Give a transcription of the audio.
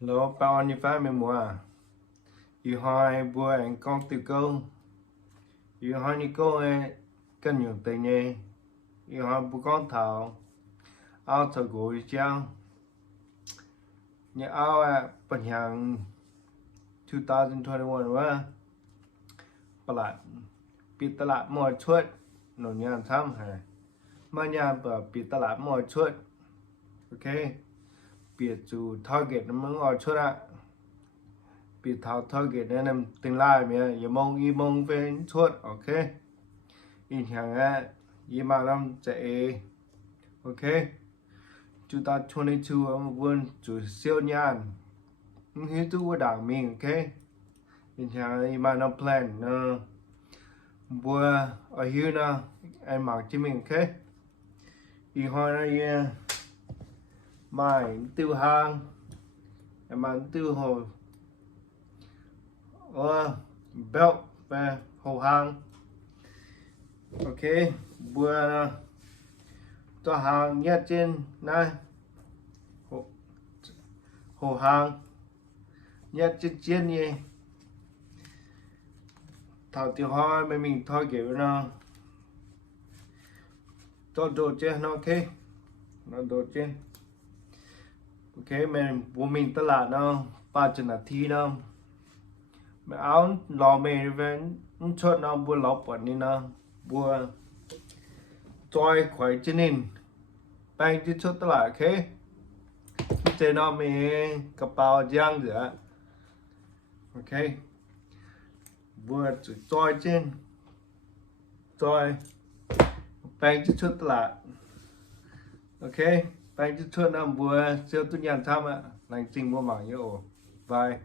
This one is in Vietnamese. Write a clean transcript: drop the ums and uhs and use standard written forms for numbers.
Lô bao nhiêu phá mình mua à? Yêu hai bữa anh con từ câu. Yêu hai như câu ấy cần nhiều tình nhé. Yêu hai bữa con thảo. Áo thở gối chăng. Nhà áo bật hàng 2021 wa. Palat. Pi tala mò chuột. Nổ nhàn thăm hả? Mà nhà bờ pi tala mò chuột. Ok. Pi chủ target nó mới ngồi chuột ạ. Pi thảo target nên em tương lai mẹ. Yêu mong y mong về chuột. Ok. In hàng y mà làm chạy. Ok. 2022 ông vươn chủ siêu nhàn. Hiếu tu của đảng mình. Ok. In hàng y mà làm plan. Bữa ở here nè em mặc cho mình. Ok. Y hoa này mày tiêu hàng. Em ăn tiêu hồi belt về hồ hàng. Ok. Bữa cho hàng nhất trên này hồ hàng nhất trên trên gì thảo tiêu hoa mà mình thôi kiểu nó cho đồ trên nó. Ok. Nó đồ trên. Ok mình bố mình tất là nó 3 นาที nó mà áo lò mề về chốt nó bùa lọc bọn đi nó bùa trôi khỏi trên nên bang chứ chốt tất là. Ok. Trên nó mề cặp bao giang giữa. Ok. Bùa chỉ trôi trên trôi bang chứ chốt tất là. Ok. Bang chứ chốt nó bùa siêu tu nhàn thăm ạ lành trình mua mảng như ổ vai.